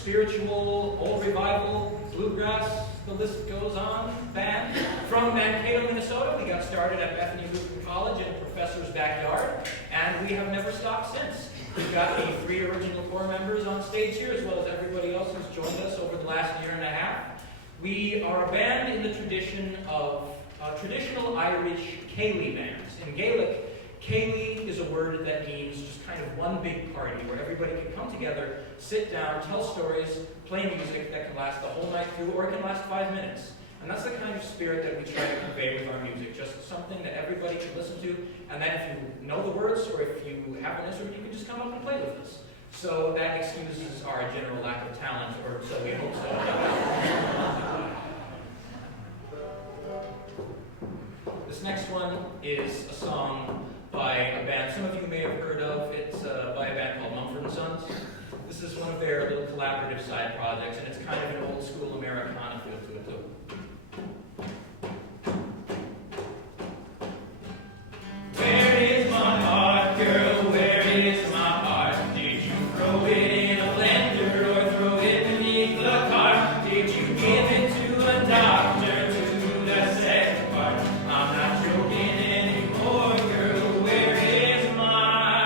spiritual, old revival, bluegrass, the list goes on, band. From Mankato, Minnesota, we got started at Bethany Lutheran College in a professor's backyard, and we have never stopped since. We've got the 3 original core members on stage here, as well as everybody else who's joined us over the last year and a half. We are a band in the tradition of traditional Irish Céilí bands. In Gaelic, Céilí is a word that means just kind of one big party where everybody can come together, sit down, tell stories, play music that can last the whole night through or it can last 5 minutes. And that's the kind of spirit that we try to convey with our music, just something that everybody can listen to, and then if you know the words or if you have an instrument, you can just come up and play with us. So that excuses our general lack of talent, or so we hope so. This next one is a song by a band some of you may have heard of. It's by a band called Mumford & Sons. This is one of their little collaborative side projects, and it's kind of an old school Americana feel to it too. Where is my heart, girl? Where is my heart? Did you throw it in a blender or throw it beneath the cart? Did you give it to a doctor to do the second part? I'm not joking anymore, girl. Where is my heart?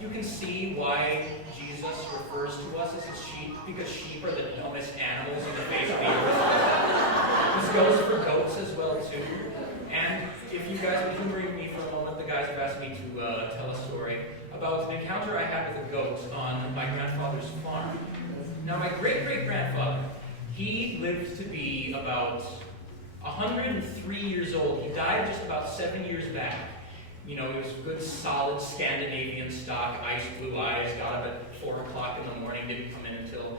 you can see why Jesus refers to us as his sheep, because sheep are the dumbest animals in the face of the earth. This goes for goats as well, too. And if you guys would humor me for a moment, the guys have asked me to tell a story about an encounter I had with a goat on my grandfather's farm. Now, my great-great-grandfather, he lived to be about 103 years old. He died just about 7 years back. You know, he was good, solid Scandinavian stock, ice blue eyes, got up at 4 o'clock in the morning, didn't come in until,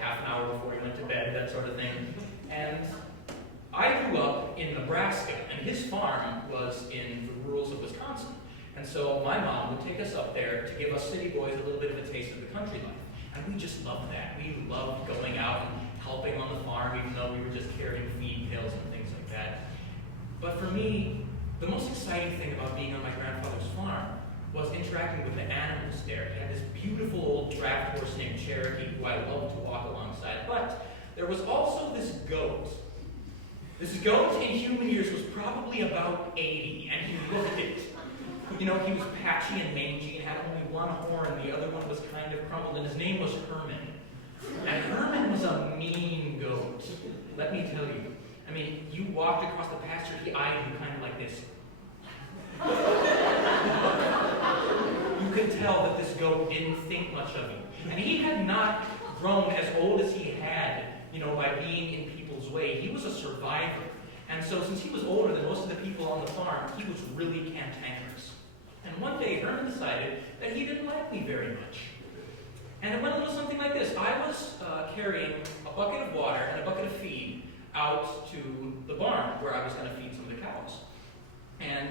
half an hour before he went to bed, that sort of thing. And I grew up in Nebraska, and his farm was in the rurals of Wisconsin. And so my mom would take us up there to give us city boys a little bit of a taste of the country life. And we just loved that. We loved going out and helping on the farm, even though we were just carrying feed pails and things like that. But for me, the most exciting thing about being on my grandfather's farm was interacting with the animals there. He had this beautiful old draft horse named Cherokee, who I loved to walk alongside. But there was also this goat. This goat in human years was probably about 80, and he looked it. He was patchy and mangy and had only one horn. The other one was kind of crumpled, and his name was Herman. And Herman was a mean goat, let me tell you. I mean, you walked across the pasture, he eyed you kind of like this. You could tell that this goat didn't think much of you. And he had not grown as old as he had, by being in people's way. He was a survivor. And so since he was older than most of the people on the farm, he was really cantankerous. And one day, Herman decided that he didn't like me very much. And it went a little something like this. I was carrying a bucket of water and a bucket of feed out to the barn where I was going to feed some of the cows. And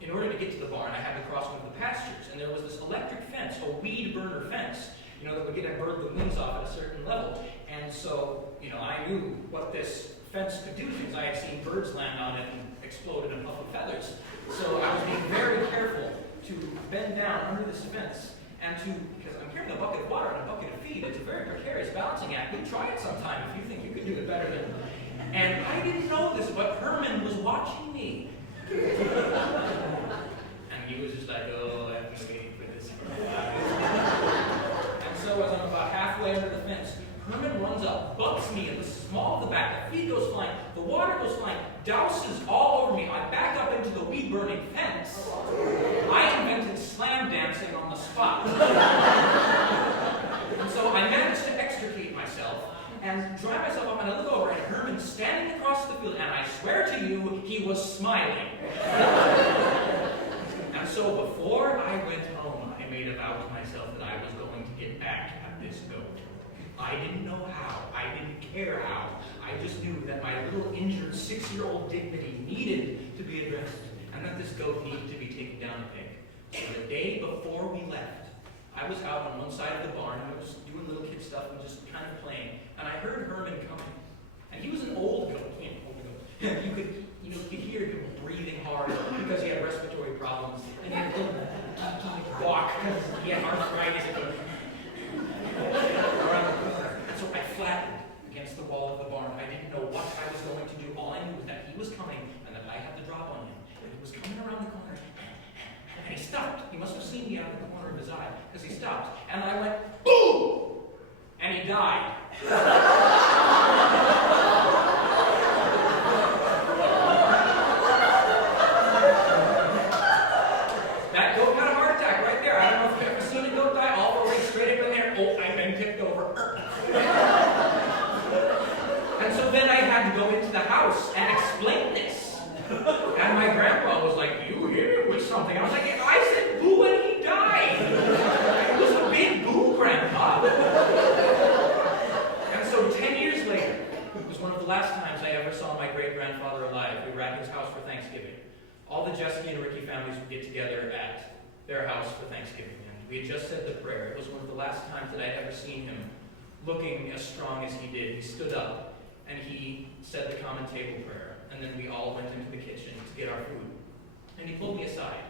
in order to get to the barn, I had to cross one of the pastures. And there was this electric fence, a weed burner fence, that would get a bird the wings off at a certain level. And so, I knew what this fence could do because I had seen birds land on it and explode in a puff of feathers. So I was being very careful to bend down under this fence and because I'm carrying a bucket of water and a bucket of feed, it's a very precarious balancing act. You try it sometime if you think you could do it better than me. And I didn't know this, but Herman was watching me. And he was just like, oh, I've been waiting for this for a while. And so as I'm about halfway under the fence, Herman runs up, bumps me in the small of the back, the feed goes flying, the water goes flying, douses all over me. I back up into the weed-burning fence. I invented slam dancing on the spot. And so I managed to extricate myself and dry myself up, and I look over, and Herman's standing across the field, and I swear to you, he was smiling. And so before I went home, I made a vow to myself that I was going to get back at this goat. I didn't know how. I didn't care how. I just knew that my little injured 6-year-old dignity needed to be addressed, and that this goat needed to be taken down a peg. So the day before we left, I was out on one side of the barn, and I was doing little kid stuff and just kind of playing, and I heard Herman coming. And he was an old goat. You could hear him breathing hard because he had respiratory problems, and he had to walk because he had arthritis. So I flattened against the wall of the barn. I didn't know what I was going to do. All I knew was that he was coming and that I had to drop on him. And he was coming around the corner. And he stopped. He must have seen me out of the corner of his eye because he stopped. And I went, boom! And he died. That goat got a heart attack right there. I don't know if you've ever seen a goat die all the way straight up in there. Oh, I've been tipped over. And so then I had to go into the house and explain this. And my grandpa was like, you hit it with something. I was like, I said boo and he died. It was a big boo, Grandpa. And so 10 years later, it was one of the last times I ever saw my great-grandfather alive. We were at his house for Thanksgiving. All the Jesse and Ricky families would get together at their house for Thanksgiving. And we had just said the prayer. It was one of the last times that I'd ever seen him looking as strong as he did. He stood up and he said the common table prayer. And then we all went into the kitchen to get our food. And he pulled me aside.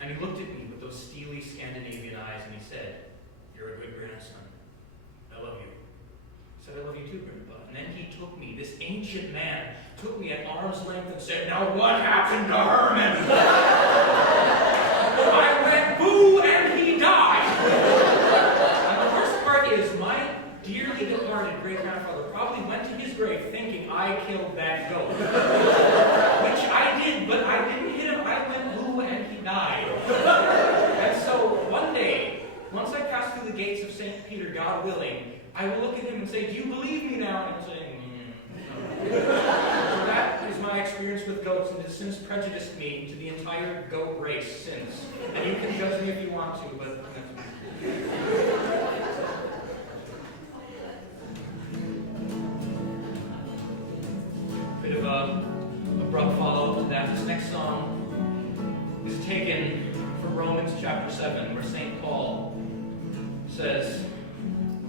And he looked at me with those steely Scandinavian eyes and he said, you're a good grandson. I love you. I said, I love you too, Grandpa. And then he took me, this ancient man, took me at arm's length and said, now what happened to Herman? I went, boo, and he Peter, God willing, I will look at him and say, do you believe me now? And he'll say, So that is my experience with goats, and it has since prejudiced me to the entire goat race since. And you can judge me if you want to, but bit of a abrupt follow-up to that. This next song is taken from Romans chapter 7, where St. Paul says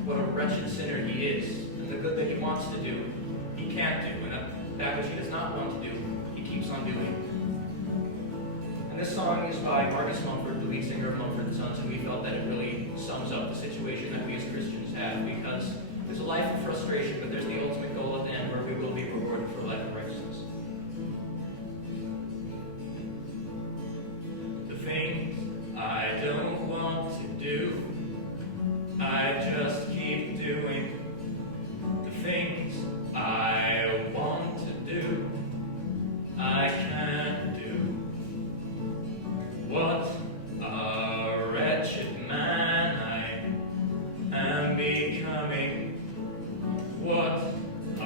what a wretched sinner he is, and the good that he wants to do, he can't do, and that which he does not want to do, he keeps on doing. And this song is by Marcus Mumford, the lead singer of Mumford & Sons, and we felt that it really sums up the situation that we as Christians have, because there's a life of frustration, but there's the ultimate goal at the end where we will be rewarded for a life of righteousness. The things I don't want to do, I just keep doing. The things I want to do, I can't do. What a wretched man I am becoming. What a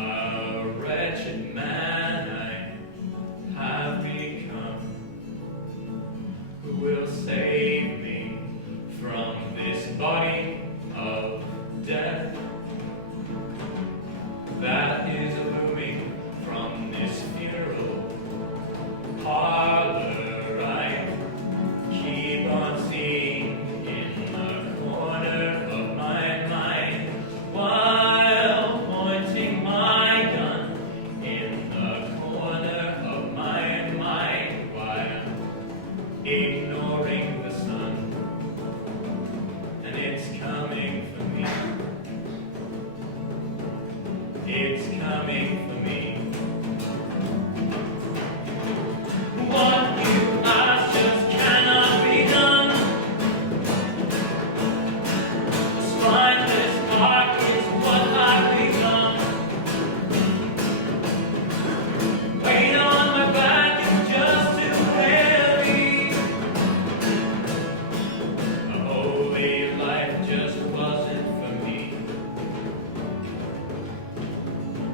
wretched man I have become. Who will save me from this body of death that is looming from this funeral parlor? I keep on seeing in the corner of my mind while pointing my gun in the corner of my mind while ignoring the sun, and it's coming for me. It's coming for me. What you ask just cannot be done. Spineless bark is what I've become. Weight on my back is just too heavy. A holy life just wasn't for me.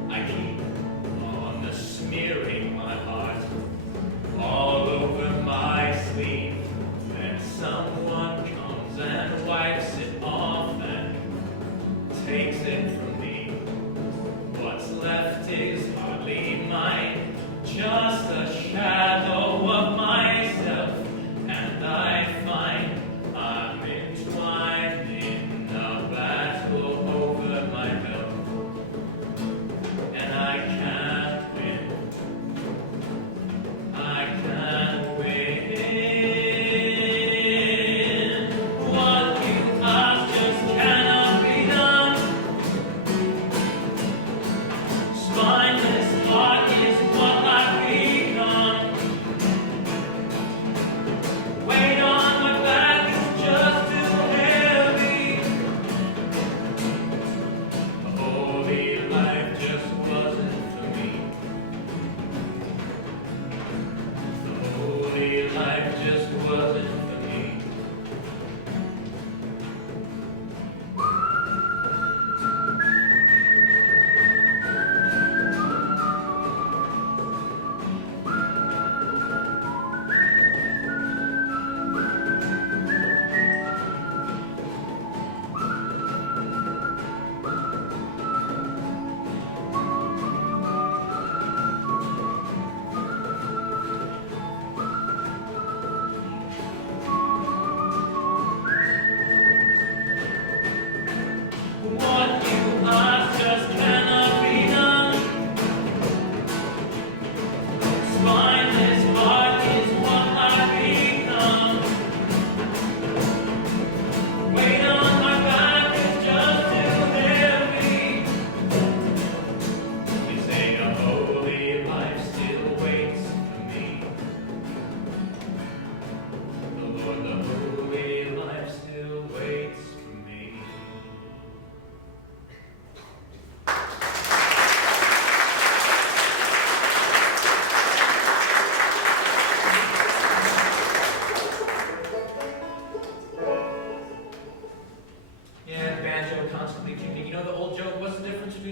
I keep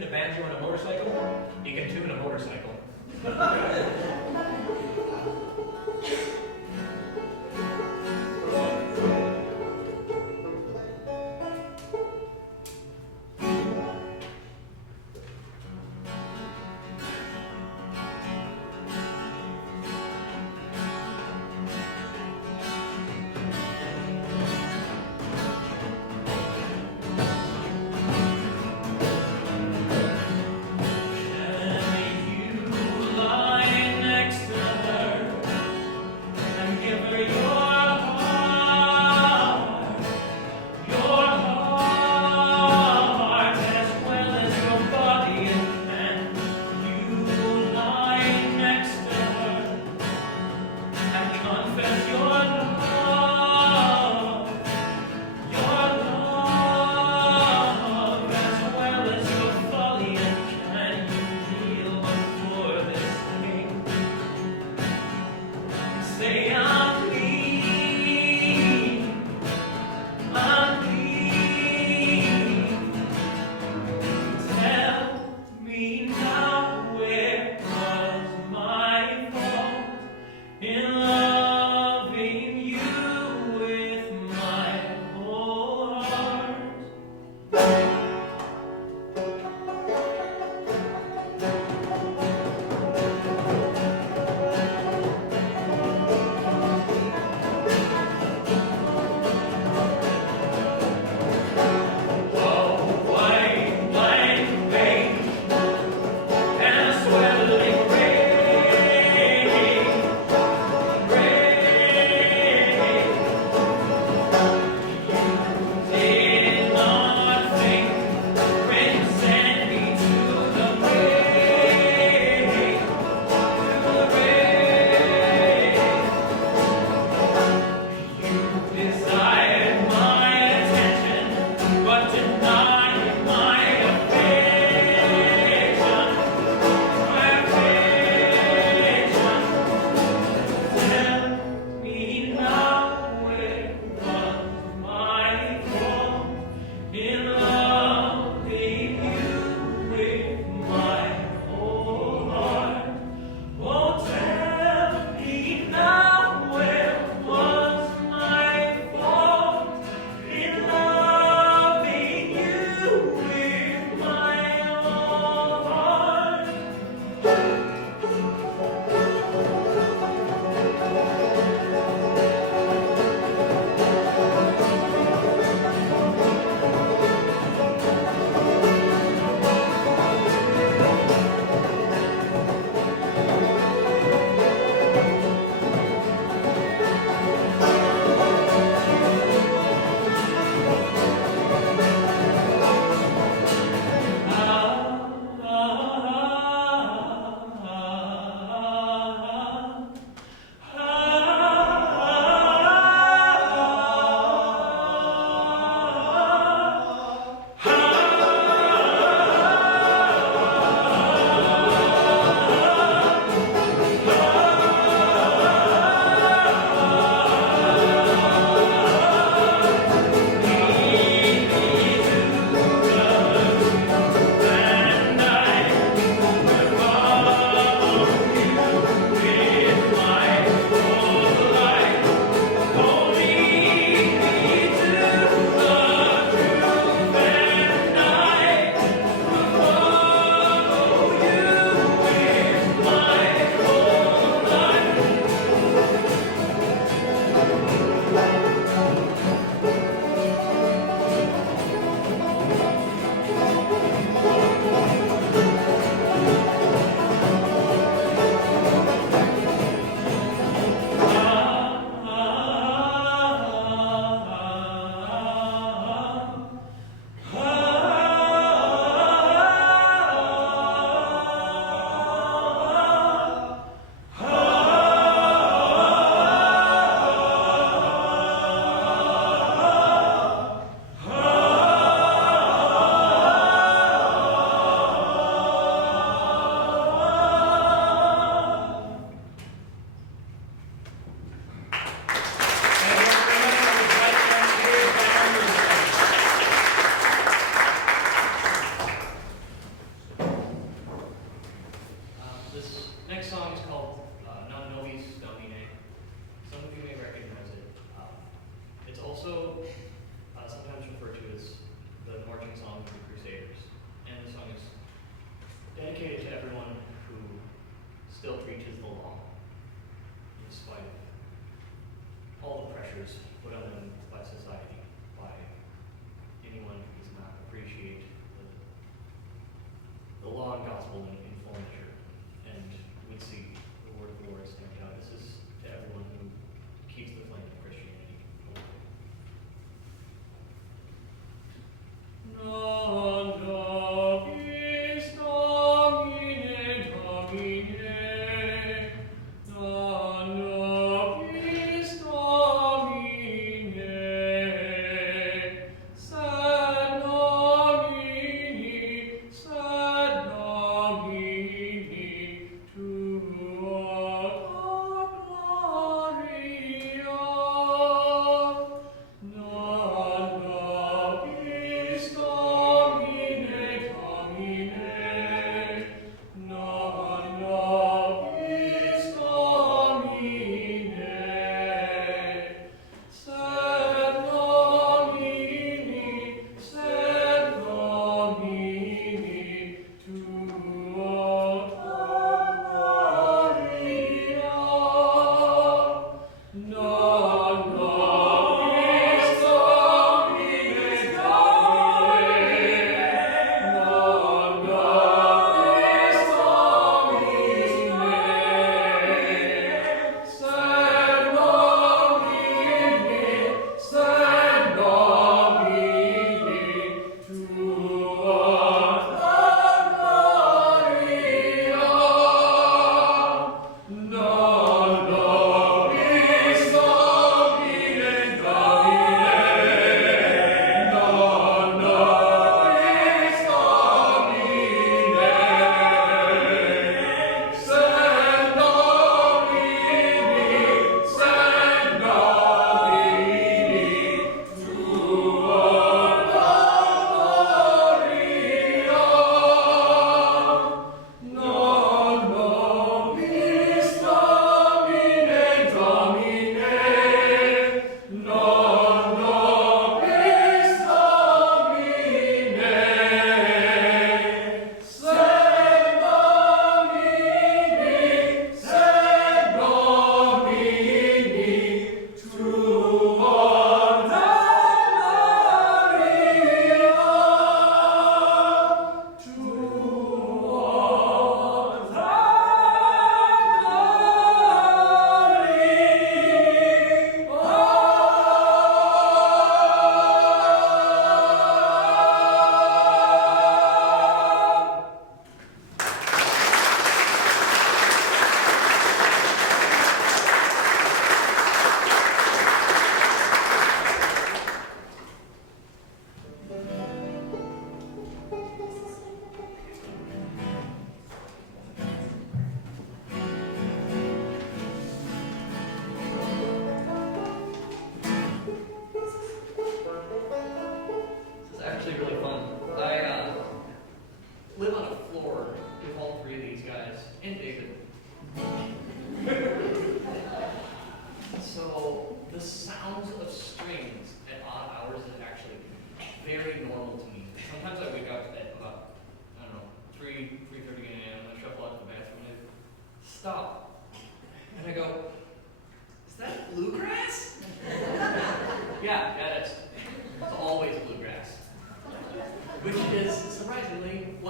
tune a banjo and a motorcycle? You can tune a motorcycle. Lie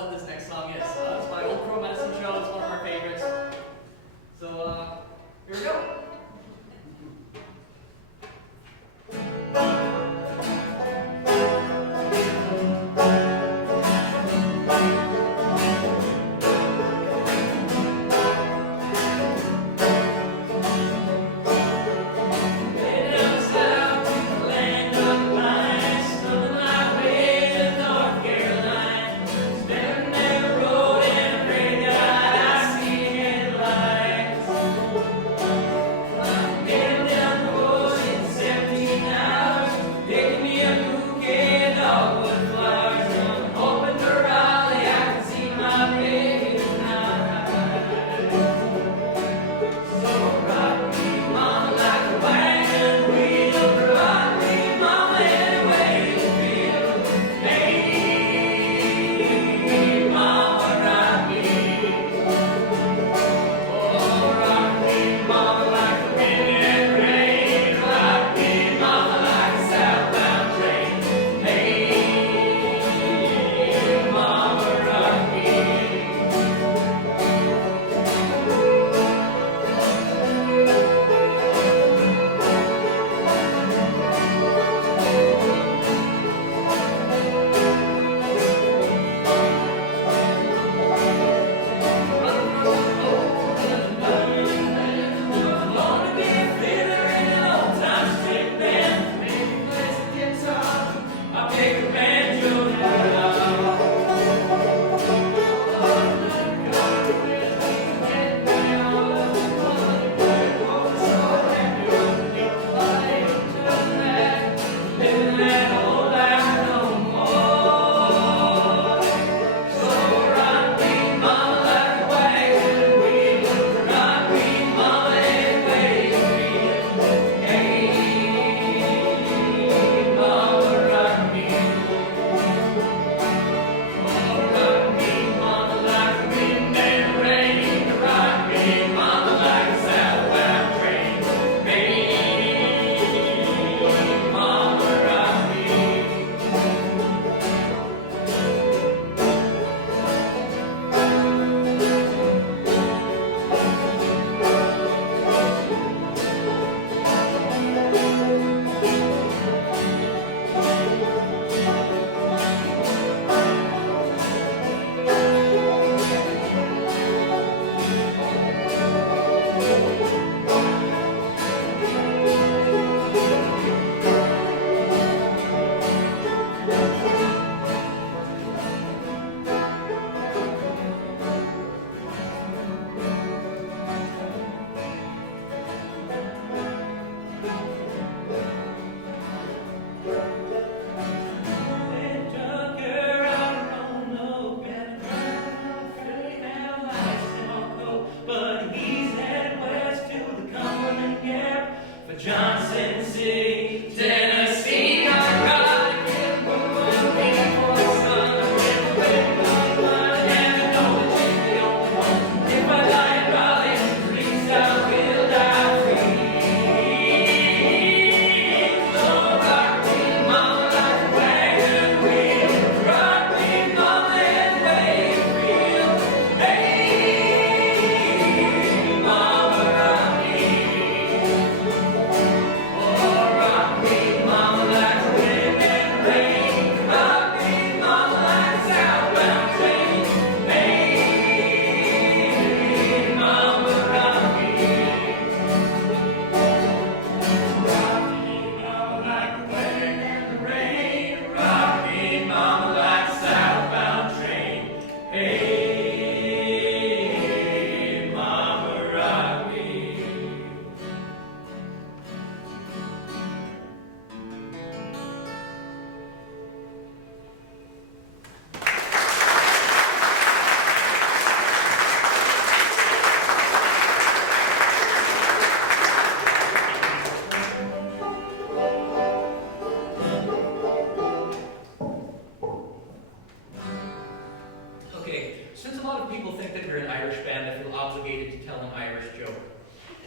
what this next song is. It's by Old Crow Medicine Show. It's one of our favorites. So, here we go.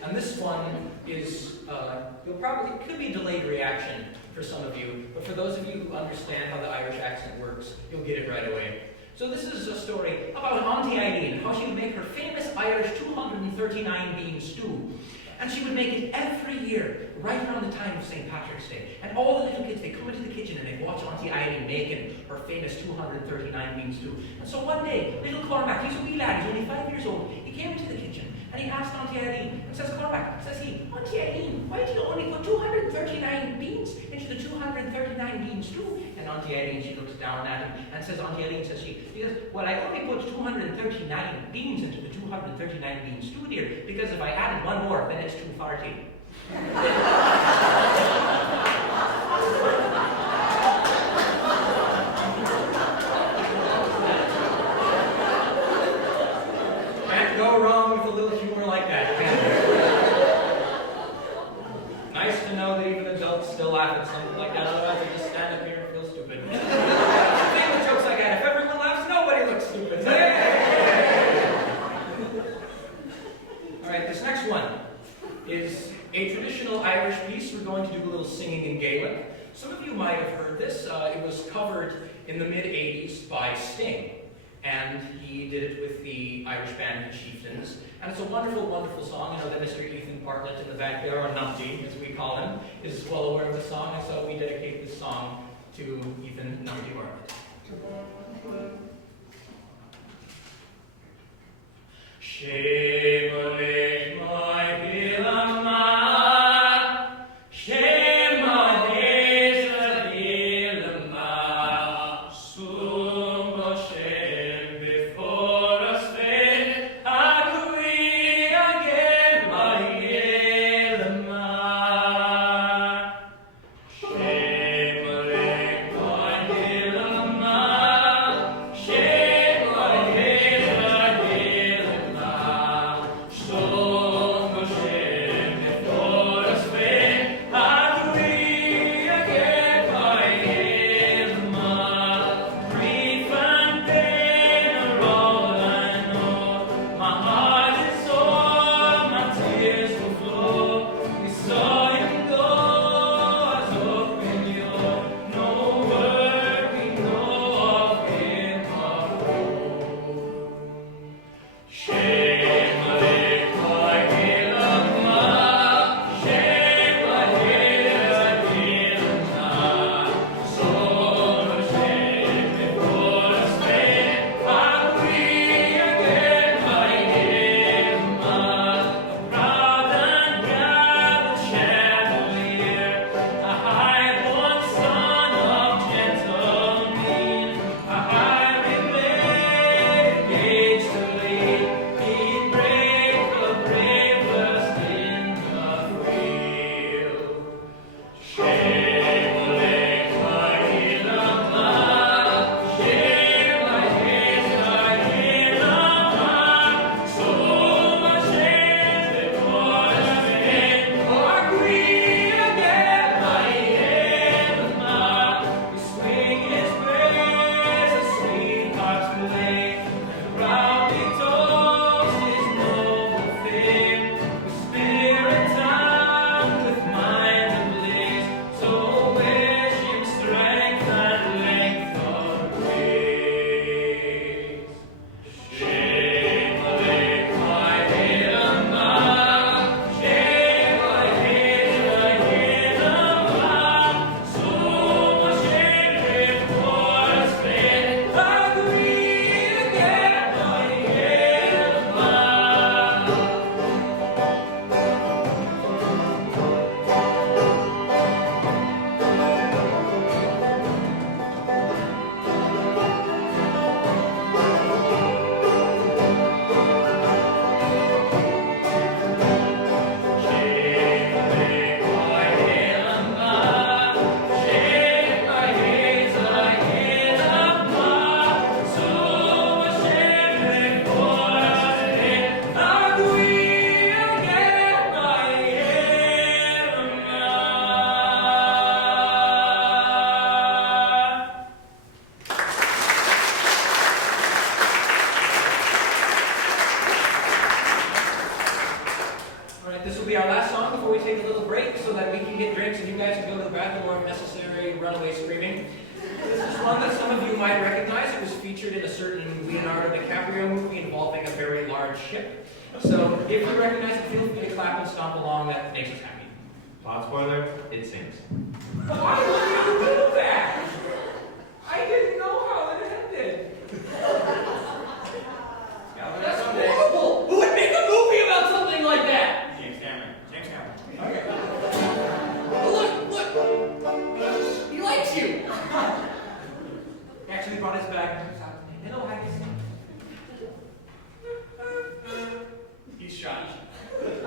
And this one is, it could be delayed reaction for some of you, but for those of you who understand how the Irish accent works, you'll get it right away. So this is a story about Auntie Eileen, how she would make her famous Irish 239 bean stew. And she would make it every year, right around the time of St. Patrick's Day. And all the little kids, they come into the kitchen and they watch Auntie Eileen making her famous 239 bean stew. And so one day, little Cormac, he's a wee lad, he's only 5 years old, he came into the kitchen and he asked Auntie Eileen, and says, Cormac, says he, Auntie Eileen, why do you only put 239 beans into the 239 bean stew? And Auntie Eileen, she looks down at him and says, Auntie Eileen, says she, because, well, I only put 239 beans into the 239 bean stew, dear, because if I added one more, then it's 240. Can't go wrong with a little humor like that, can you? Nice to know that even adults still laugh at something like that, otherwise I just stand up here and feel stupid. Famous jokes like that, if everyone laughs, nobody looks stupid. Alright, this next one is a traditional Irish piece. We're going to do a little singing in Gaelic. Some of you might have heard this. It was covered in the mid-'80s by Sting. And he did it with the Irish band The Chieftains. And it's a wonderful, wonderful song. You know that Mr. Ethan Bartlett in the back there, or Numpty, as we call him, is well aware of the song. And so we dedicate this song to Ethan Numpty Bartlett. Shame on my Hilama. moving. This is one that some of you might recognize. It was featured in a certain Leonardo DiCaprio movie involving a very large ship. So if you recognize it, feel free to clap and stomp along. That makes us happy. Plot spoiler, it sinks. Why would you do that? I didn't know how it ended. That's horrible! Who would make a movie about something like that? James Cameron. James Cameron. Okay. Look! He likes you! He actually brought his bag and was out. Hello, how do you He's shy. Who's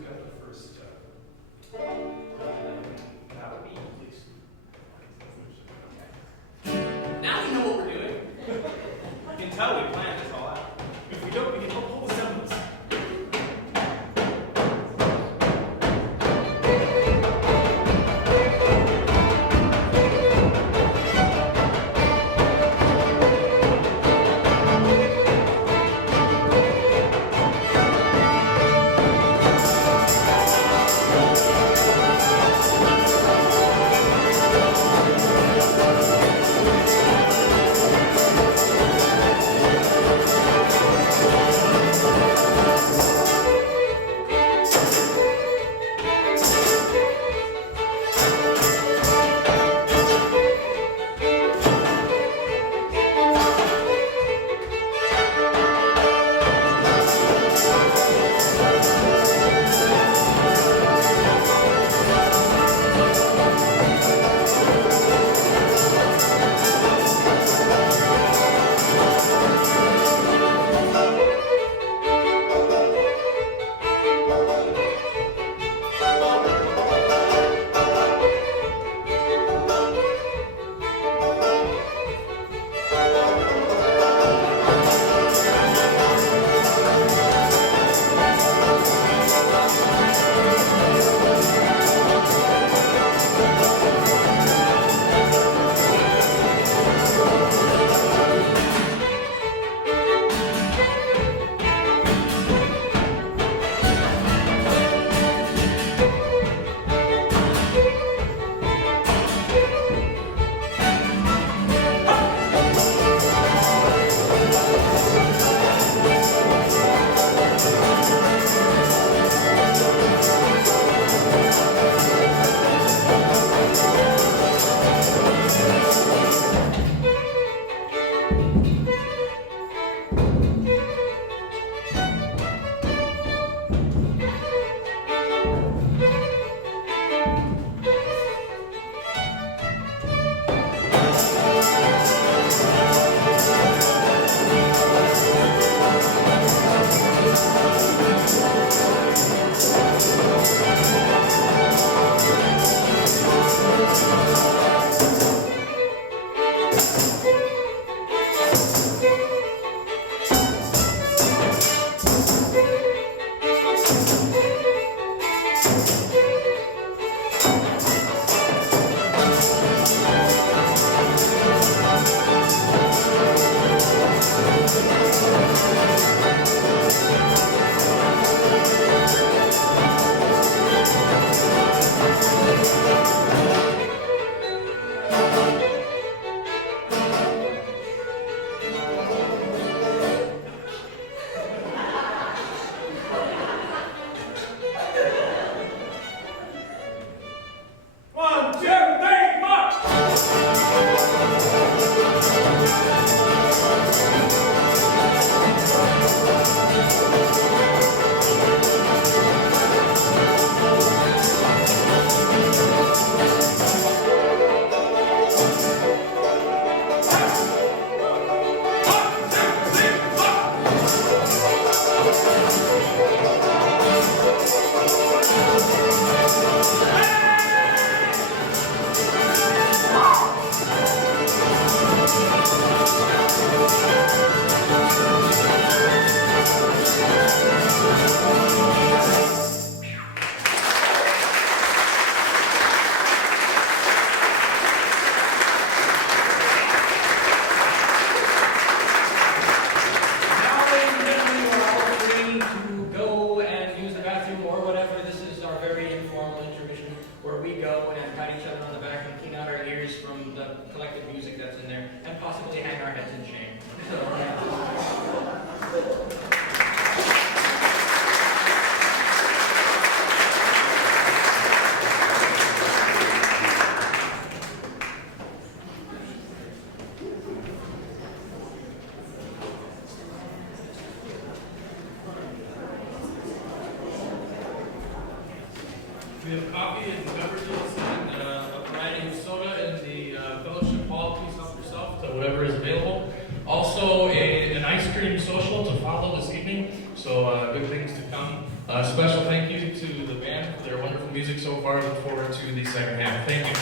got the first that would be you, please. Now we know what we're doing. You can tell we planned this all out. If we don't, we can help pull the semblance. collected music that's in there, and possibly hang our heads in shame. So, We have coffee and beverages and a variety of soda in the fellowship hall. Please help yourself to whatever is available. Also, an ice cream social to follow this evening. So good things to come. Special thank you to the band for their wonderful music so far. Look forward to the second half. Thank you.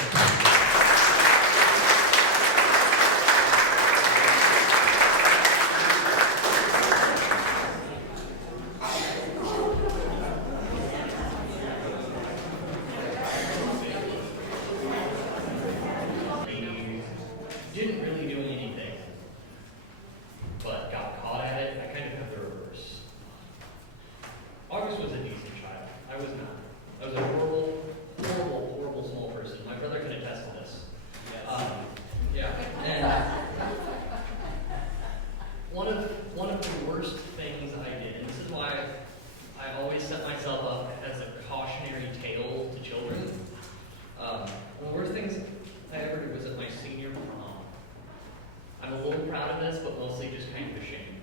Didn't really do anything, but got caught at it. I kind of have the reverse. August was a decent child. I was not. I was a horrible, horrible, horrible small person. My brother can attest to this. Yeah. And one of the worst things I did, and this is why I always set myself up as a cautionary tale to children. One of the worst things I ever did was at my senior prom. I'm a little proud of this, but mostly just kind of ashamed.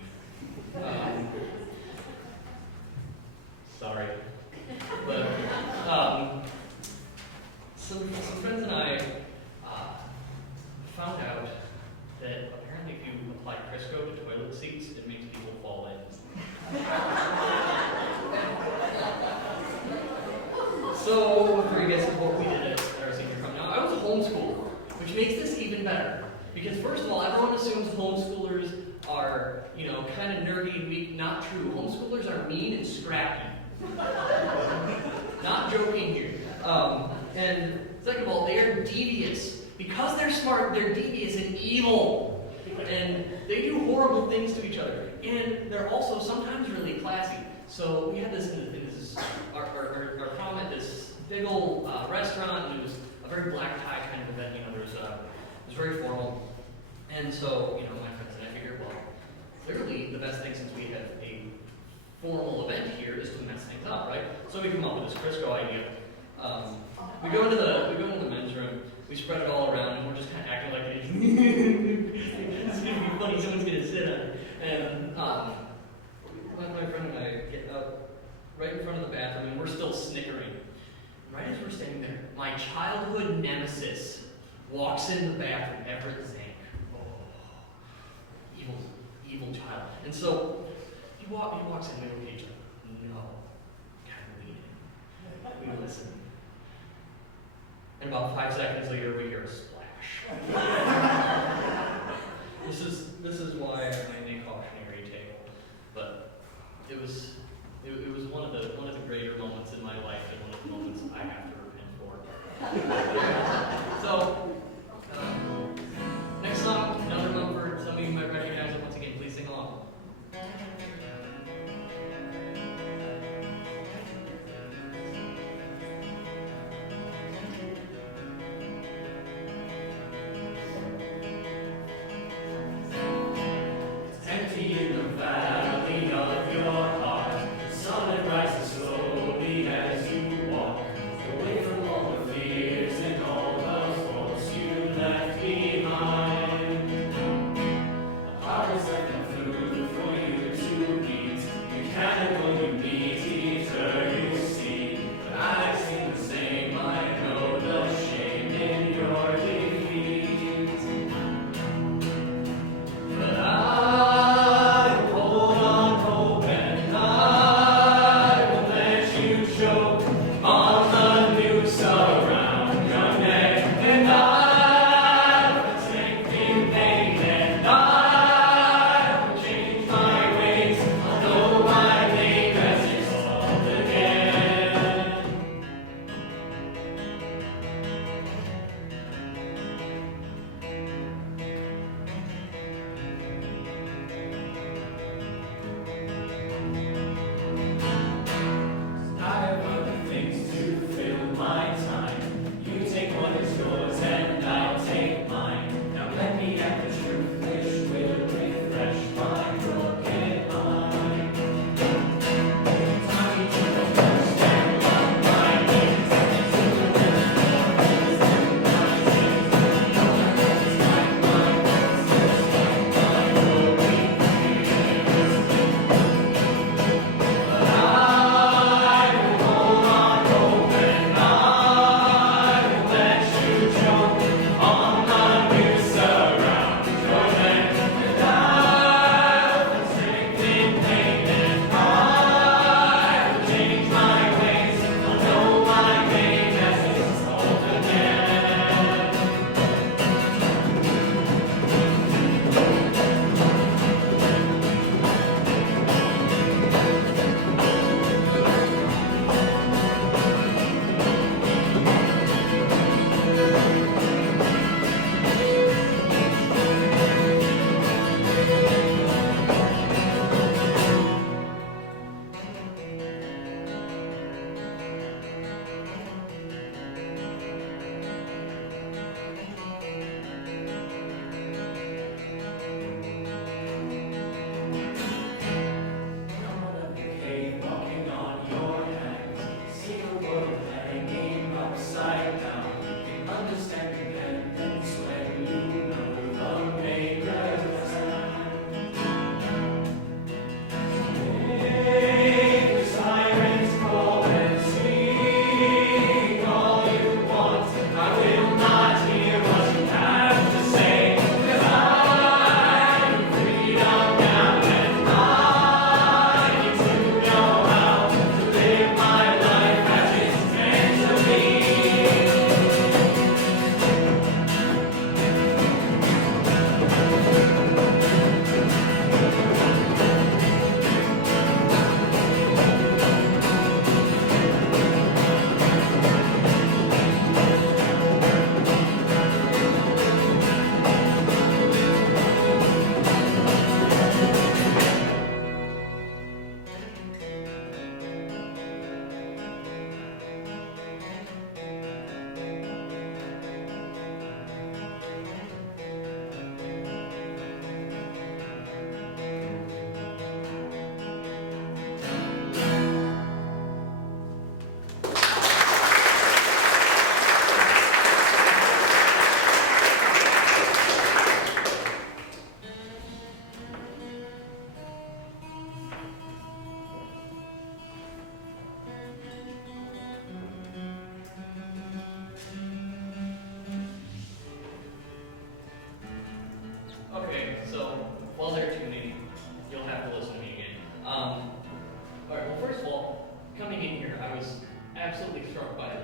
Sorry. But some friends and I found out that apparently if you apply Crisco to toilet seats, it makes people fall in. So, for you guys, what we did at our senior prom. Now, I was homeschooled, which makes this even better. Because first of all, everyone assumes homeschoolers are, kind of nerdy and weak. Not true. Homeschoolers are mean and scrappy. Not joking here. And second of all, they are devious. Because they're smart, they're devious and evil. And they do horrible things to each other. And they're also sometimes really classy. So we had this our prom at this big old restaurant, and it was a very black tie kind of event. It was very formal. And so, my friends and I figured, well, clearly the best thing since we have a formal event here is to mess things up, right? So we come up with this Crisco idea. We go into the men's room, we spread it all around, and we're just kind of acting like it's gonna be funny, someone's gonna sit on it. And my friend and I get up right in front of the bathroom, and we're still snickering. Right as we're standing there, my childhood nemesis walks in the bathroom, Everett Zank. Oh, evil child. And so he walks in, and we look at each other. No, kind of lean in. We listen. And about 5 seconds later, we hear a splash. This is why I made a cautionary tale. But it was one of the greater moments in my life, and one of the moments I have to repent for. So, next song, another Mumford. Some of you might recognize it. Once again, please sing along. Empty in the valley of your heart, the sun rises slowly as you walk away from all the fears and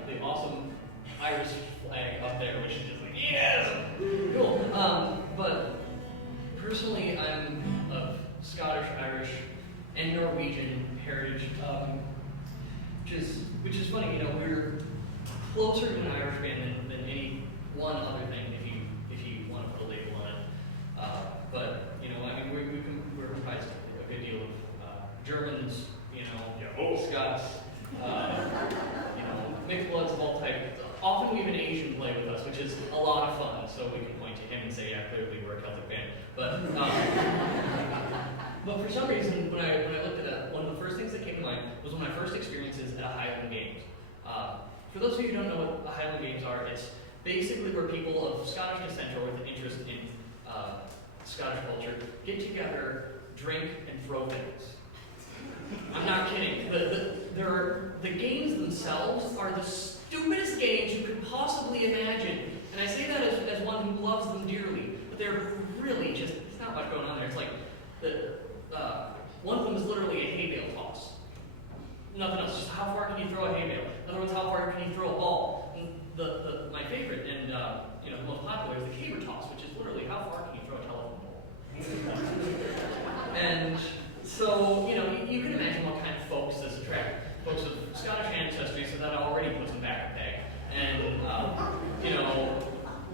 the awesome Irish flag up there, which is just like, yes! Cool. But personally, I'm of Scottish, Irish, and Norwegian heritage, which is funny. You know, we're closer to an Irish band than any one other thing, if you want to put a label on it. But you know, I mean, we're comprised of a good deal of Germans, you know, Scots, you know, mixed bloods of all types. Often we have an Asian play with us, which is a lot of fun. So we can point to him and say, yeah, clearly we're a Celtic band. But for some reason, when I looked at it, one of the first things that came to mind was one of my first experiences at a Highland Games. For those of you who don't know what the Highland Games are, it's basically where people of Scottish descent or with an interest in Scottish culture get together, drink, and throw things. I'm not kidding. The games themselves are the stupidest games you could possibly imagine. And I say that as one who loves them dearly, but they're really just, there's not much going on there. It's like, one of them is literally a hay bale toss. Nothing else, just how far can you throw a hay bale? Another one's how far can you throw a ball? And my favorite and you know, the most popular is the caber toss, which is literally how far can you throw a telephone pole? And so, you know, you can imagine what kind of folks this attracts. Folks of Scottish ancestry, so that already puts them back a peg. And, you know,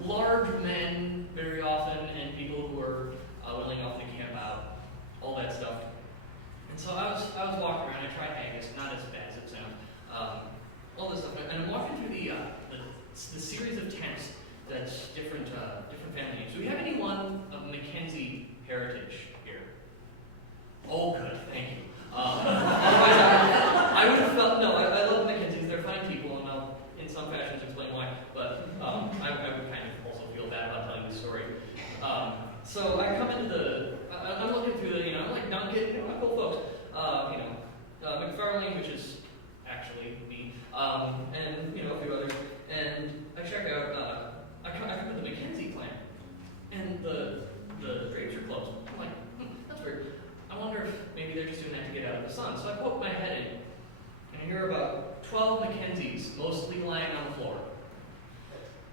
large men very often, and people who are willing off to camp out, all that stuff. And so I was walking around, I tried haggis, not as bad as it sounds, all this stuff, and I'm walking through the series of tents that's different family names. Do we have anyone of Mackenzie heritage here? Oh, good, thank you. Otherwise, I would have felt, no, I love the Mackenzies, they're fine people, and I'll, in some fashions, explain why, but I would kind of also feel bad about telling this story. So I come into I'm looking through the, you know, I'm like Duncan, you know, my cool folks, you know, McFarlane, which is actually me, and, you know, a few others, and I check out, I come to the Mackenzie clan, and the drapes are closed. I'm like, that's weird. I wonder if maybe they're just doing that to get out of the sun. So I poke my head in, and I hear about 12 Mackenzies, mostly lying on the floor.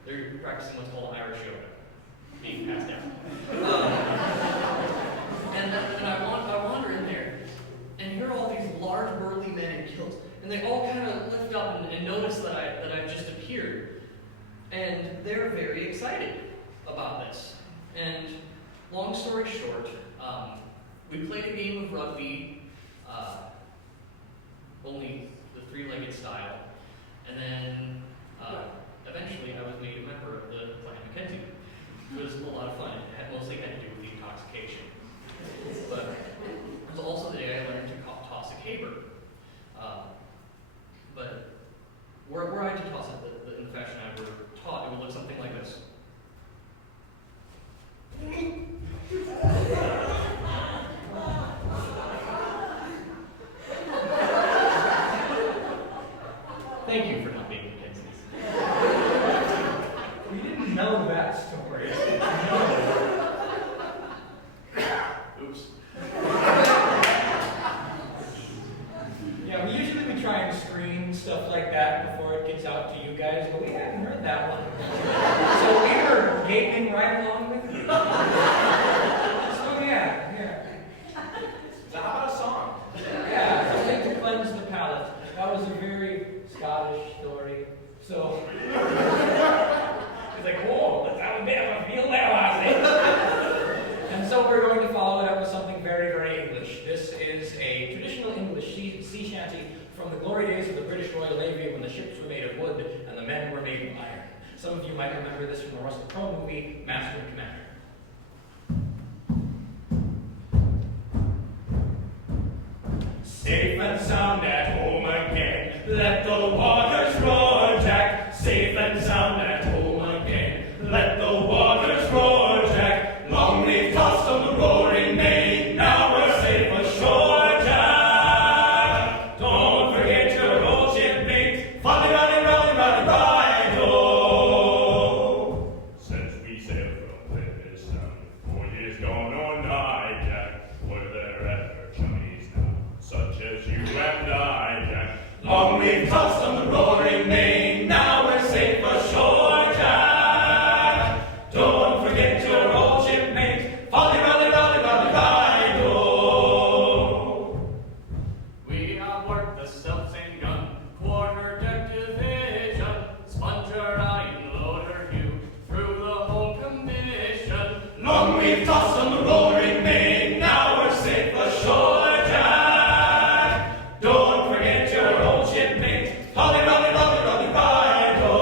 They're practicing what's called Irish yoga, being passed down. And I wander in there, and hear all these large, burly men in kilts, and they all kind of lift up and notice that I've just appeared, and they're very excited about this. And long story short, we played a game of rugby, only the three-legged style, and then eventually I was made a member of the Clan Mackenzie. It was a lot of fun. It mostly had to do with the intoxication. But it was also the day I learned to toss a caber. But were I to toss it in the fashion I were taught, it would look something like this. Thank you for not being Mackenzies. We didn't know that story. Oops. Yeah, we try and screen stuff like that before it gets out to you guys, but we hadn't heard that one. So we were gaping right along with you. So yeah. So how about a song? Yeah, something to cleanse the palate. That was a very Scottish story. So it's like, whoa, let's have a bit of a feel there, lassie. And so we're going to follow it up with something very, very English. This is a traditional English sea shanty from the glory days of the British Royal Navy when the ships were made of wood and the men were made of iron. Some of you might remember this from the Russell Crowe movie, Master and Commander. Safe and sound at home again. Let the waters roar, Jack. Safe and sound at home again. Let the waters roar, Jack. Long we tossed on the roaring main. Now we're safe ashore, Jack. Don't forget your old shipmate. Folly, rally, rally, rally, ride, oh. Since we sailed from Plymouth we've tossed on the roaring main, now we're safe ashore, Jack. Don't forget your old shipmate, Holly, Rolly, Rolly, Rolly, Ride-o.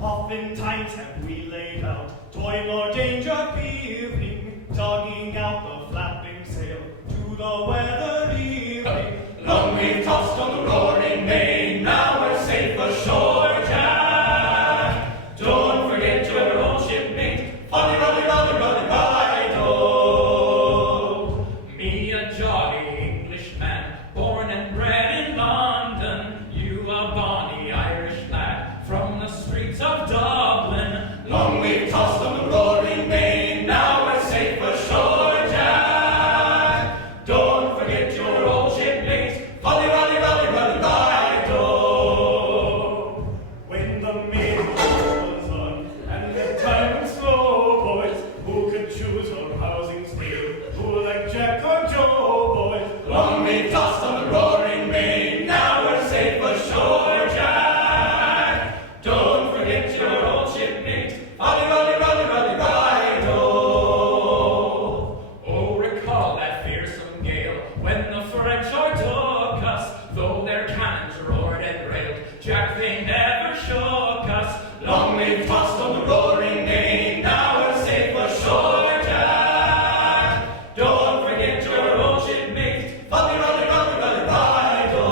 Oftentimes have we laid out, toil or danger fearing, tugging out the flapping sail to the weather evening. Long we've tossed on the roaring main, now we're safe ashore, Jack. Don't forget your old shipmate, Holly, Rolly, Rolly, Rolly, Ride-o. Me, a jolly Englishman, born and bred in London. You, a bonny Irish lad, from the streets of Dublin. Long we've tossed on the roaring main, now we're safe ashore, Jack. Don't forget your old shipmates, Holly, Rolly, Rolly, Rolly, Ride-o. When the main was on, and the time was slow, boys, who could choose your housing still? Who like Jack or Joe, boys? Long we've tossed on the roaring main, now we're safe ashore, Jack. Don't forget your old shipmates, Holly, Rolly, Rolly, Rolly, Ride-o. Oh, recall that fearsome gale, when the French o'ertook us. Though their cannons roared and railed, Jack, they never shook us. Long we've tossed on the roaring main, now we're safe ashore, Jack. Don't forget your old shipmates, Holly, Rolly, Rolly, Rolly, Ride-o.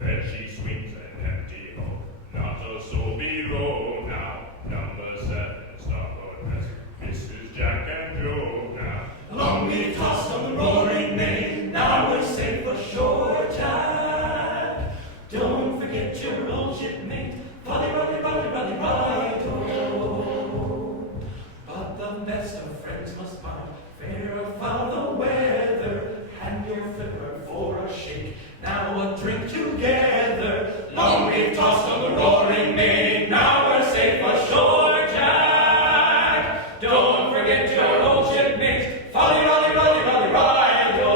Then she swings an empty hoe, not a soul below now. Number 7, starboard west, Mrs. Jack and Joe now. Long we've tossed on the roaring main, now we're safe ashore, Jack. Don't forget your old shipmate, Holly, Rolly, Rolly, Rolly, Ride-o. But the best of friends must part, fair or foul the weather. Hand your flipper for a shake, now a drink together. Long we've tossed on the roaring main, now we're safe ashore, Jack. Don't forget your old shipmates, Holly, Rolly, Rolly, Rolly, Ride-o.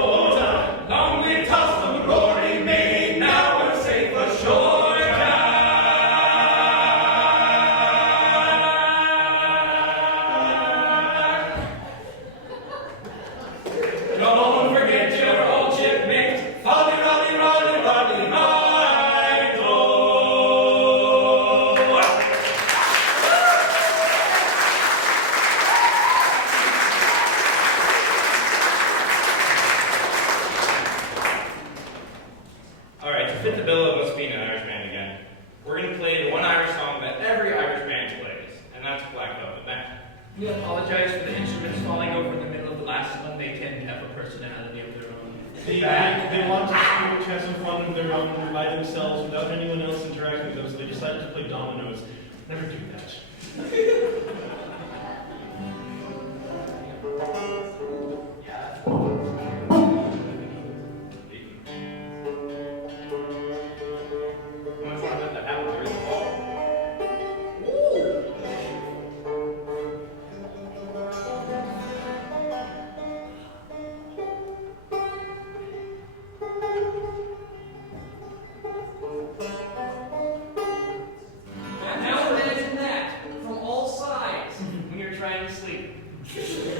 Long we've tossed on the roaring main, now we're safe ashore, Jack. Don't forget your old shipmates, Holly, Rolly, Rolly, Rolly, Ride-o. All right, to fit the bill of us being an Irish band again, we're going to play the one Irish song that every Irish band plays, and that's Black Velvet. Now, We apologize for the instruments falling over in the middle of the last one. They tend to have a personality of their own. they want to have some fun of their own by themselves without anyone else interacting with them, so they decided to play dominoes. Never do that. Want to find out that happened during the fall? Now imagine that from all sides when you're trying to sleep.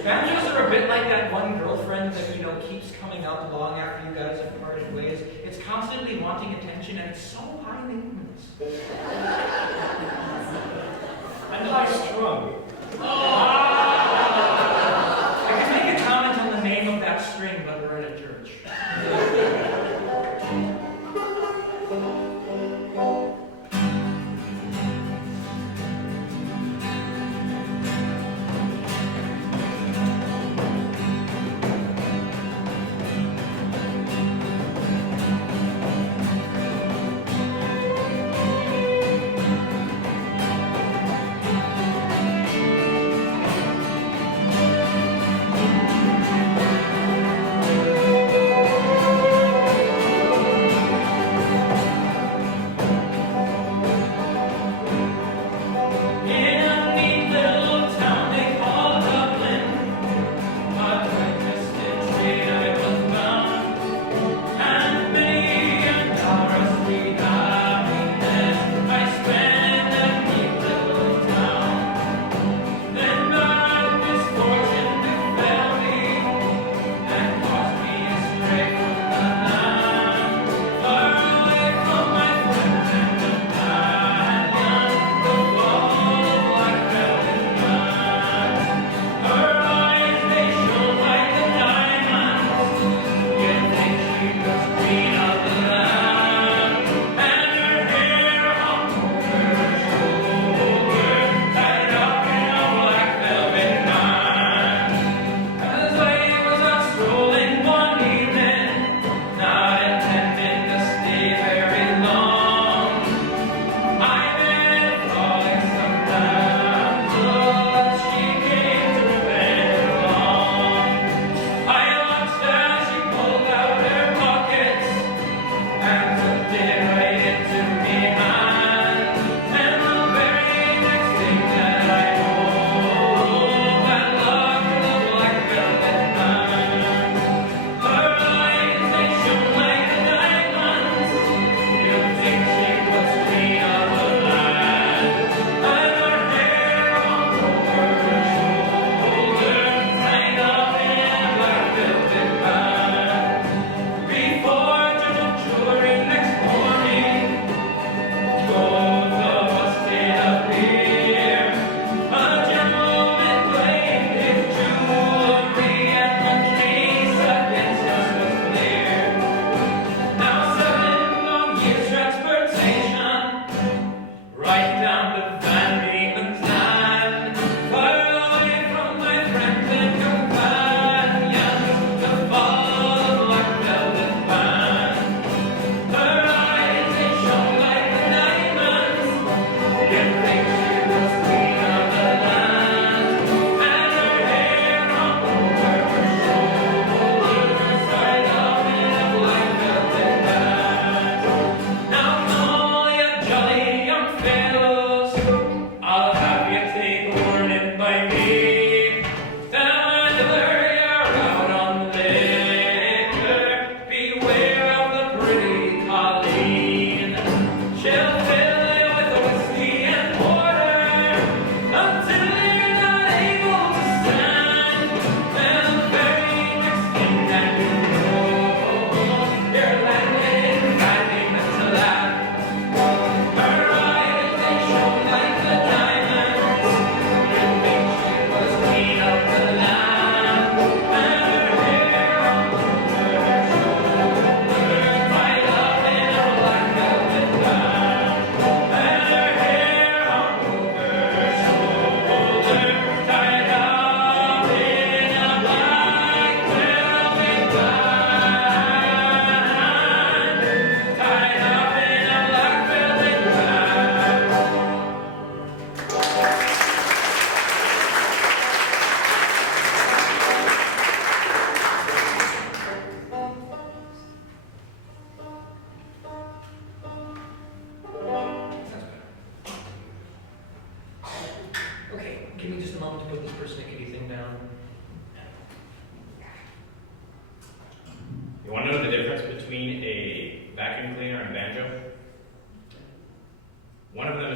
Banjos are a bit like that one girlfriend that, keeps coming up long after you guys have parted ways. It's constantly wanting attention, and it's so high maintenance. And high strung. I can make a comment on the name of that string, but we're in a church.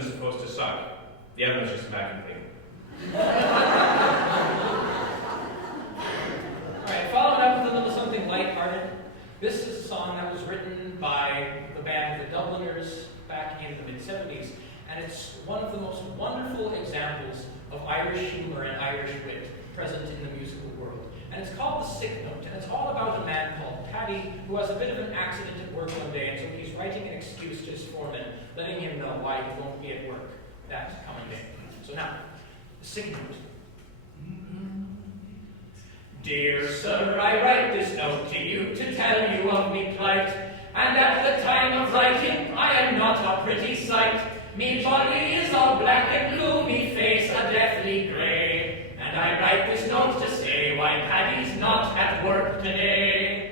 is supposed to suck. The other one's just a vacuum cleaner. Alright, following up with a little something lighthearted. This is a song that was written by the band The Dubliners back in the mid-70s, and it's one of the most wonderful examples of Irish humor and Irish wit present in the musical world. And it's called The Sick Note, and it's all about a man called Paddy who has a bit of an accident at work one day, and so he's writing an excuse to his foreman, letting him know why he won't be at work that coming day. So now, The Sick Note. Dear sir, I write this note to you to tell you of me plight, and at the time of writing I am not a pretty sight. Me body is all black and blue, me face a deathly grey, and I write this note to say why Paddy's not at work today.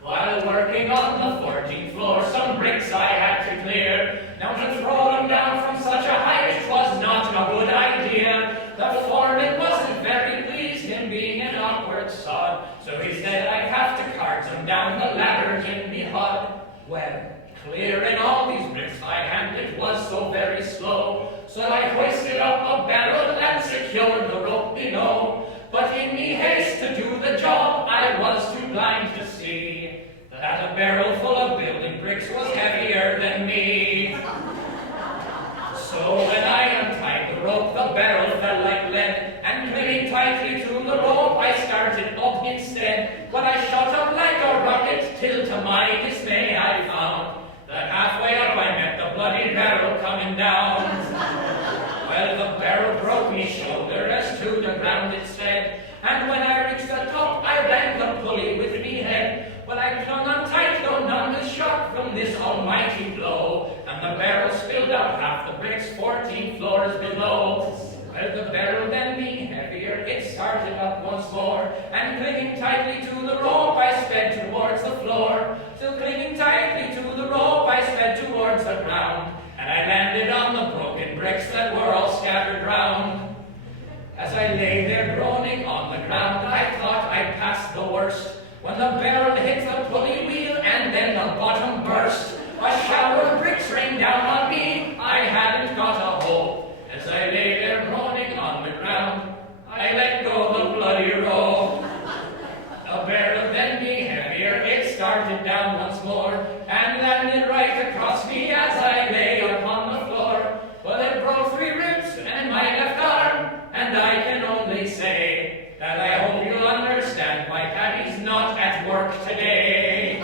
While working on the 14th floor, some bricks I had to clear. Now to throw them down from such a height was not a good idea. The foreman wasn't very pleased, him being an awkward sod, so he said I'd have to cart them down the ladder in me hod. Well, clearing all these bricks by hand, it was so very slow, so I hoisted up a barrel and secured the rope below. But in me haste to do the job, I was too blind to see that a barrel full of building bricks was heavier than me. So when I untied the rope, the barrel fell like lead, and clinging tightly to the rope, I started up instead. But I shot up like a rocket, till to my dismay I found that halfway up I met the bloody barrel coming down. Well, the barrel broke me shoulder as to the ground it slid, and when I reached the top, I rang the pulley with me head. But I clung on tight, though none was shocked from this almighty blow, and the barrel spilled out half the bricks 14 floors below. Well, the barrel then being heavier, it started up once more, and clinging tightly to the rope, I sped towards the floor. Still clinging tightly to the rope, I sped towards the ground, and I landed on the broken bricks that were all scattered round. As I lay there groaning on the ground, I thought I'd passed the worst, when the barrel hit the pulley wheel and then the bottom burst. A shower of bricks rained down on me, I hadn't got a hope. As I lay there groaning on the ground, I let go the bloody rope. The barrel then being heavier, it started down once more, and landed right across me as I lay upon the floor. Well, it broke 3 ribs and my left arm, and I can only say that I hope you'll understand why Paddy's not at work today.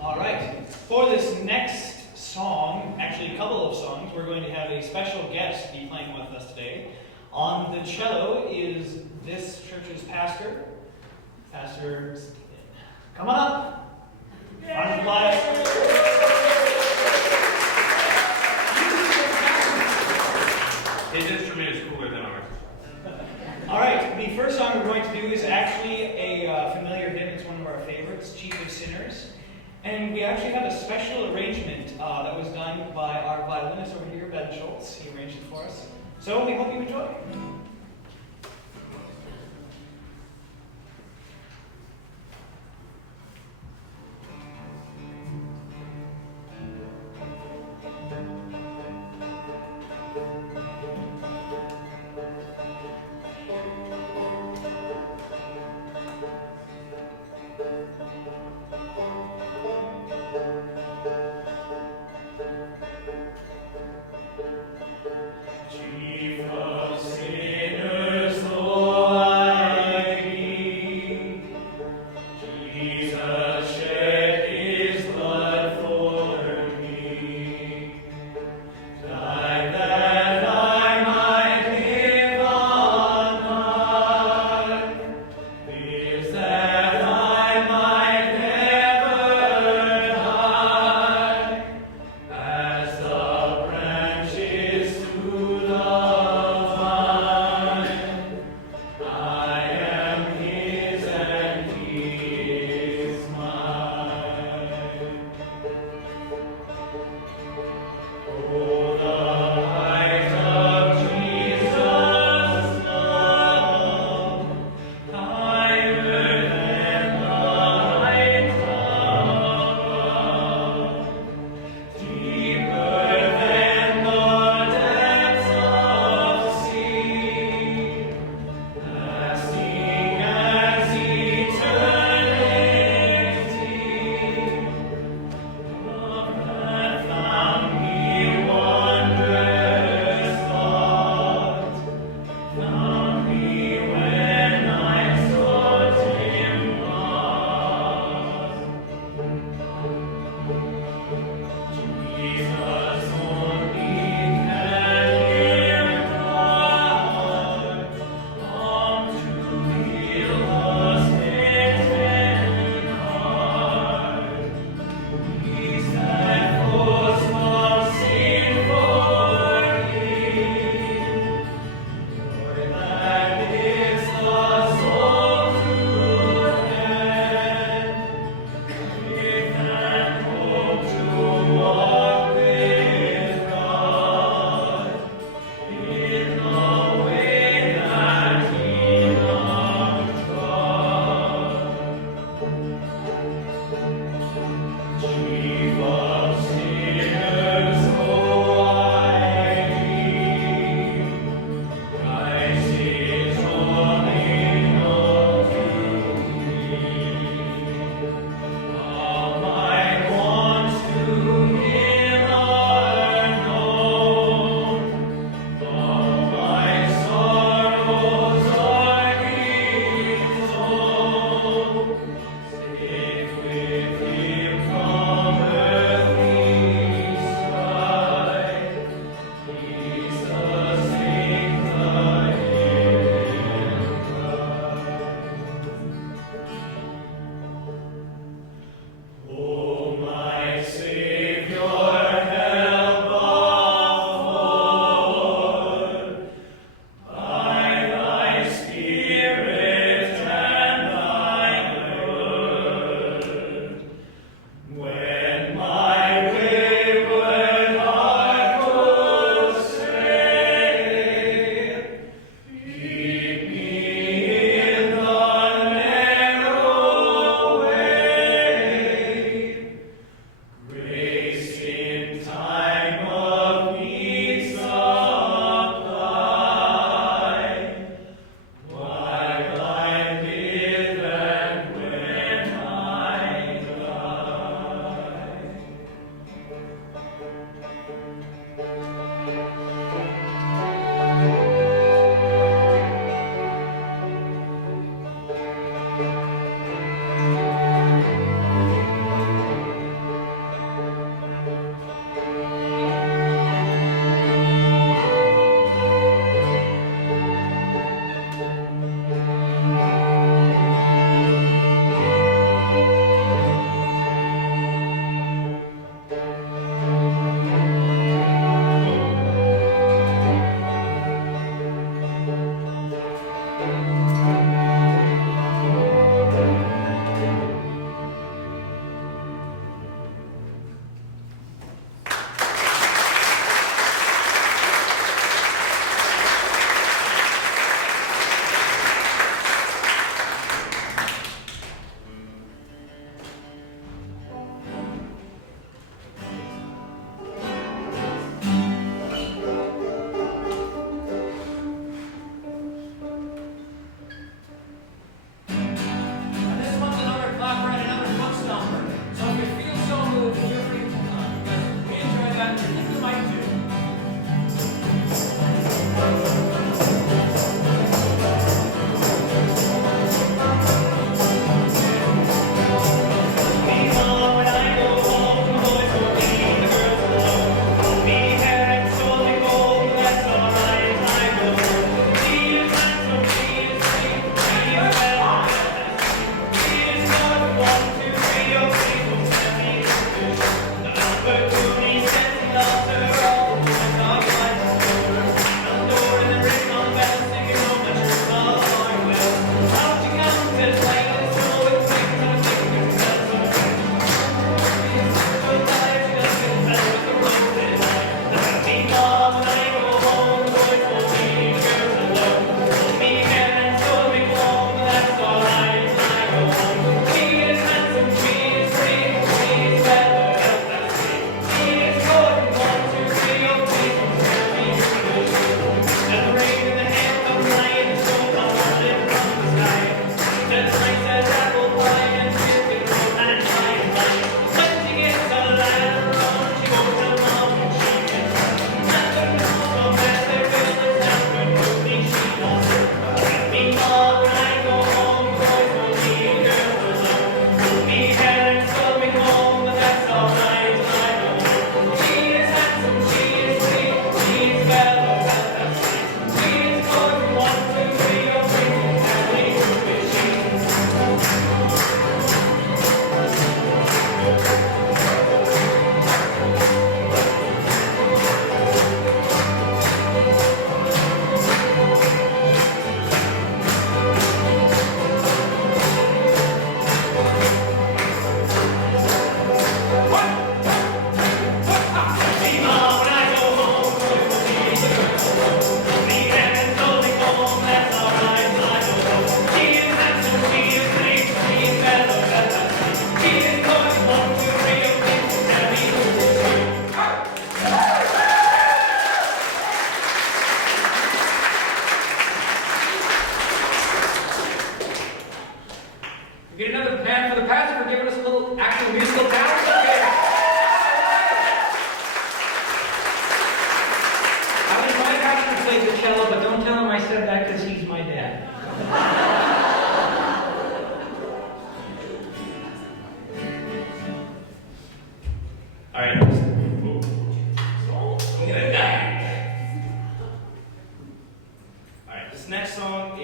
All right, for this next song, actually a couple of songs, we're going to have a special guest be playing with us today. On the cello is this church's pastor. Pastor, come on up. Round of applause. His instrument is cooler than ours. All right, the first song we're going to do is actually a familiar hymn. It's one of our favorites, Chief of Sinners. And we actually have a special arrangement that was done by our violinist over here, Ben Schultz. He arranged it for us. So we hope you enjoy. Chief of sinners.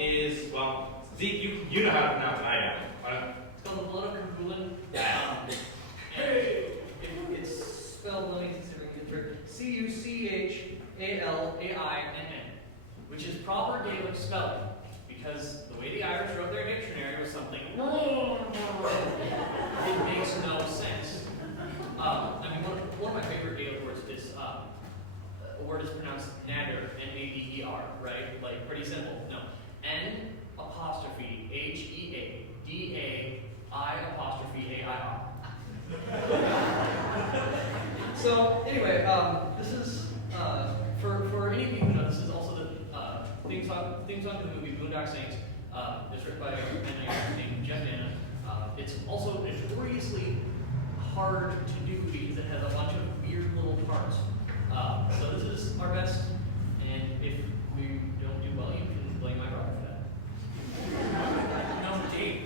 is, well, Zeke, you know how to pronounce it, I don't. Why don't- It's called the Blood of Cthulhu. It's spelled, let me consider it, Cuchalainn, which is proper Gaelic spelling, because the way the Irish wrote their dictionary was something. It makes no sense. One of my favorite Gaelic words is a word is pronounced nader, N-A-D-E-R, right? Like pretty simple. No, N'-H-E-A-D-A-I'-A-I-R. So anyway, this is for any of you who know, this is also the theme song to the movie Boondock Saints. It's written by a man named Jeff Dana. It's also notoriously hard to do because it has a bunch of weird little parts. So this is our best, and if we don't do well, you can blame my brother for that. No, indeed.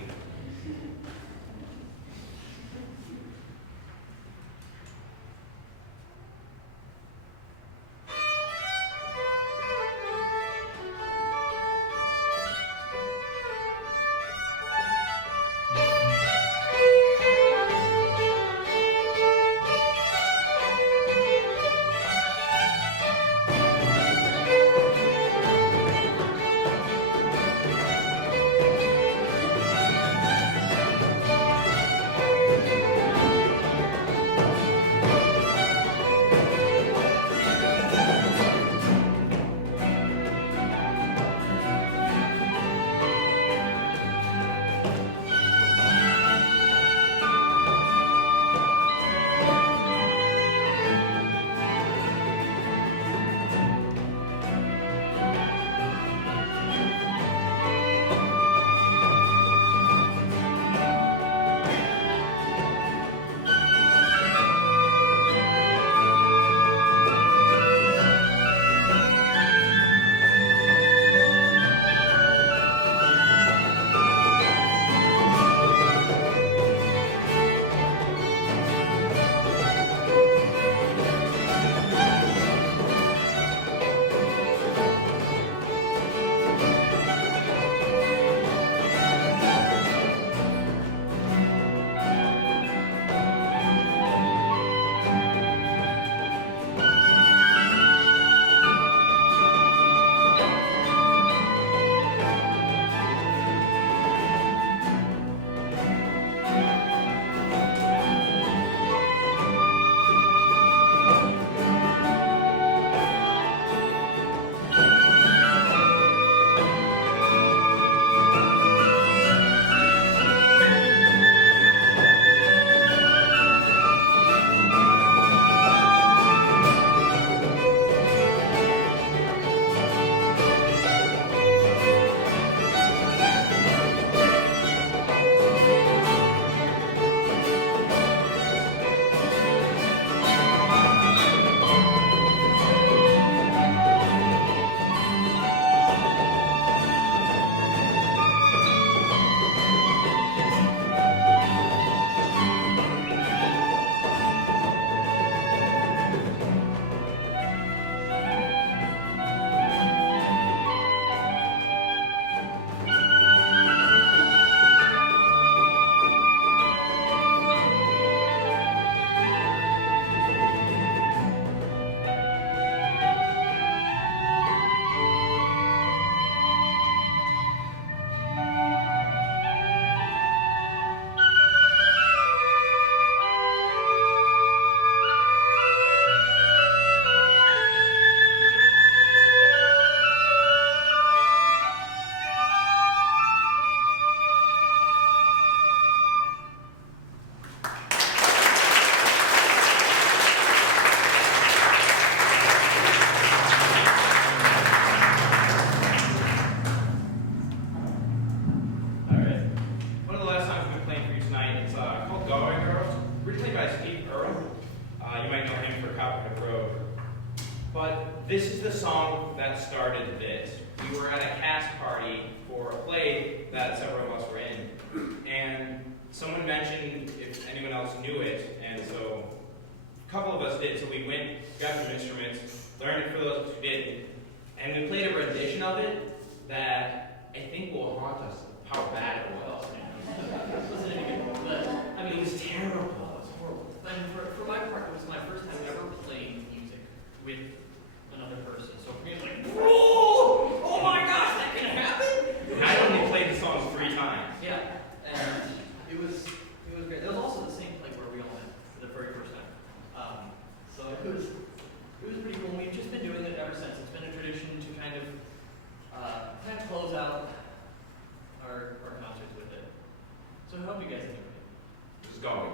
This is the song that started this. We were at a cast party for a play that several of us were in, and someone mentioned if anyone else knew it, and so a couple of us did. So we went, got some instruments, learned it for those who did, and we played a rendition of it that I out our concerts with it. So I hope you guys enjoy it. Just go.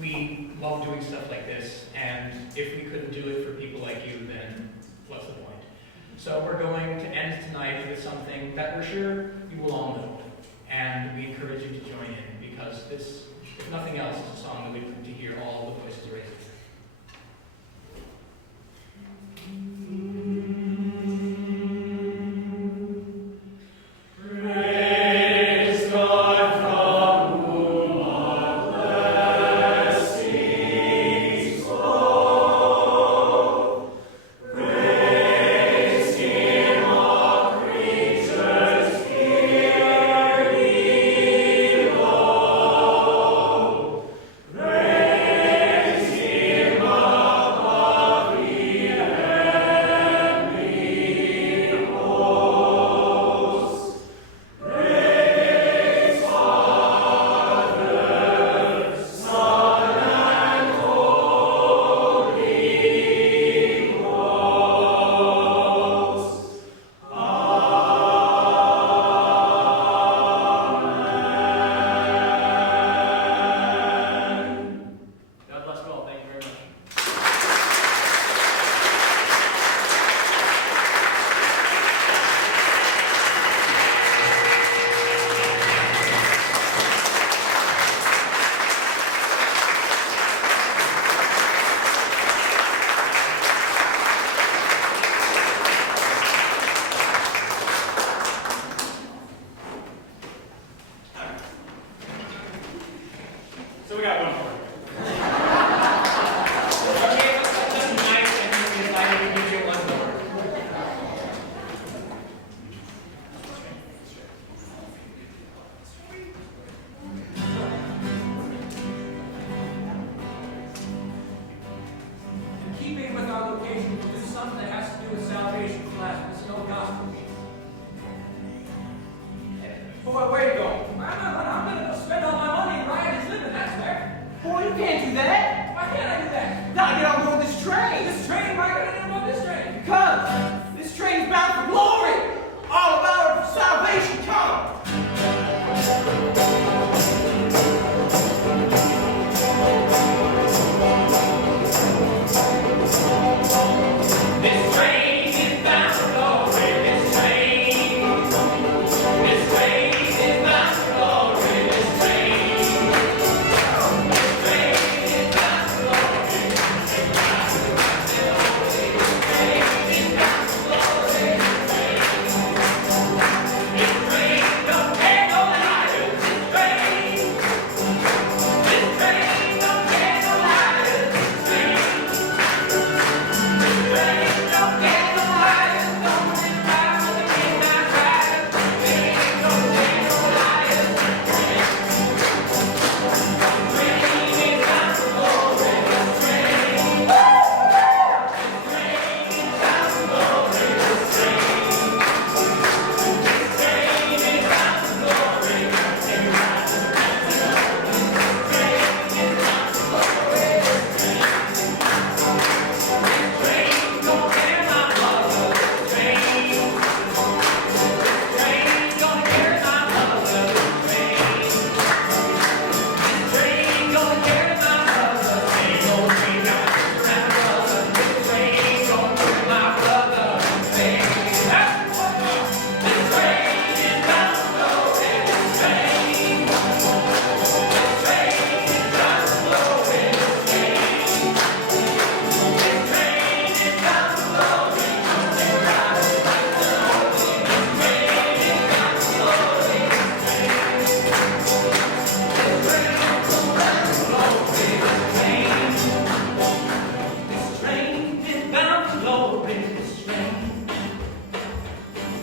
We love doing stuff like this, and if we couldn't do it for people like you, then what's the point? So we're going to end tonight with something that we're sure you will all know, and we encourage you to join in, because this, if nothing else, is a song that we'd like to hear all the voices raising.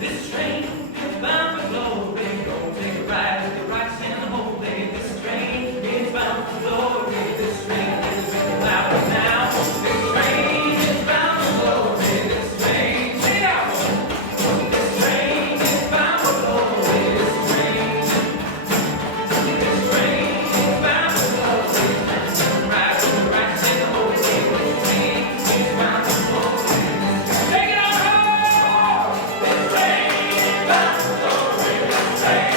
This train is bound for glory. Go take a ride with the right hand holy. This train is bound for glory. This train is ringing louder now. This train is bound for glory. This train, sing it out. This train is bound for glory. This train is bound for glory. Ride with the right hand holy. This train is bound for glory. Take it on home. This train is bound for glory. This train.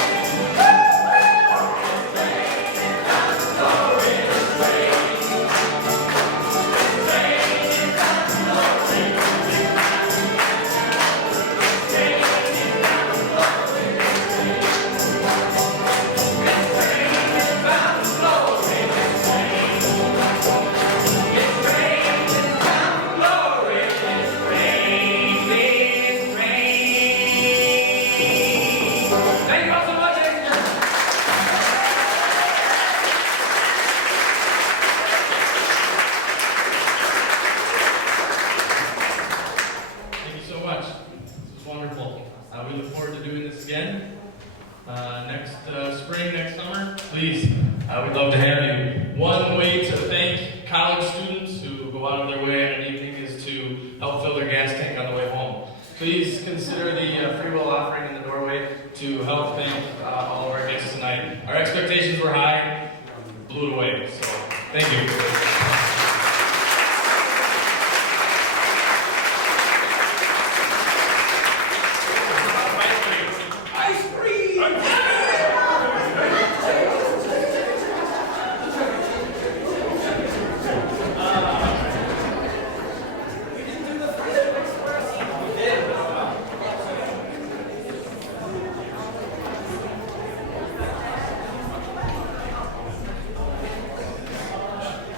Thank you all so much. Thank you so much. This was wonderful. We look forward to doing this again next spring, next summer. Please, we'd love to have you. One way to thank college students who go out of their way in an evening is to help fill their gas tank on the way home. Please consider the free will offering in the doorway to help thank all of our guests tonight. Our expectations were high, blew it away. So, thank you.